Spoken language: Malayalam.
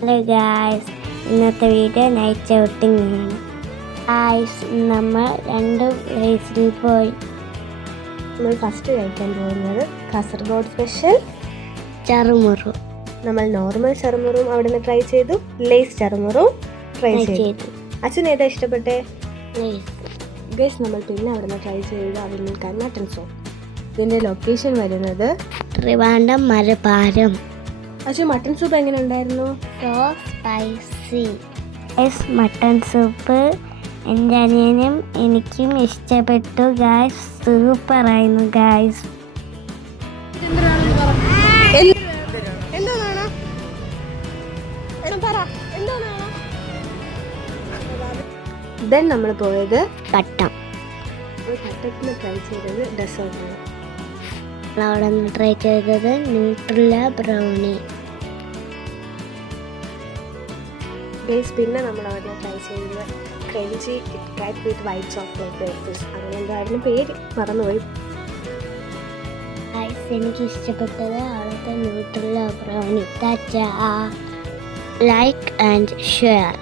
ഹലോ ഗായ്സ്, ഇന്നത്തെ വീഡിയോ നൈറ്റ് ഔട്ടിംഗ് ആണ്. ഗായ്സ്, നമ്മൾ 2 പ്ലേസിൽ പോയി. നമ്മൾ ഫസ്റ്റ് കഴിക്കാൻ പോകുന്നത് കാസർഗോഡ് സ്പെഷ്യൽ ചറുമുറു. നമ്മൾ നോർമൽ ചറുമുറും അവിടെ നിന്ന് ട്രൈ ചെയ്തു, ലേസ് ചറുമുറും ട്രൈ ചെയ്തു. അച്ഛൻ ഏതാ ഇഷ്ടപ്പെട്ടെ? ഗൈസ്, നമ്മൾ പിന്നെ അവിടെ നിന്ന് ട്രൈ ചെയ്ത് അവിൽ മട്ടൺ സൂപ്പ്. ഇതിൻ്റെ ലൊക്കേഷൻ വരുന്നത് ട്രിവാൻഡ്രം മലബാരം. അച്ഛൻ മട്ടൺ സൂപ്പ് എങ്ങനെ ഉണ്ടായിരുന്നു? So spicy. മട്ടൺ സൂപ്പ് എൻ്റെ അനിയനും എനിക്കും ഇഷ്ടപ്പെട്ടു ഗായ്സ്. സൂപ്പറായിരുന്നു ഗായ്സ്. ദെൻ നമ്മൾ പോയത് കട്ടം. കട്ടത്തിന് ട്രൈ ചെയ്തത് ഡെസേർട്ടാണ്. അവിടെ നിന്ന് ട്രൈ ചെയ്തത് ന്യൂട്രില്ല ബ്രൗണി. പിന്നെ നമ്മൾ അവിടെ ട്രൈ ചെയ്തത് ക്രഞ്ചി കിറ്റ്കാറ്റ് വിത്ത് വൈറ്റ് ചോക്ലേറ്റ് വേഫിൾസ്. അങ്ങനെ എന്തായിരുന്നു പേര് മറന്നുപോയി. എനിക്ക് ഇഷ്ടപ്പെട്ടത് അവിടുത്തെ ന്യൂട്രില്ല ബ്രൗണി. Like and share.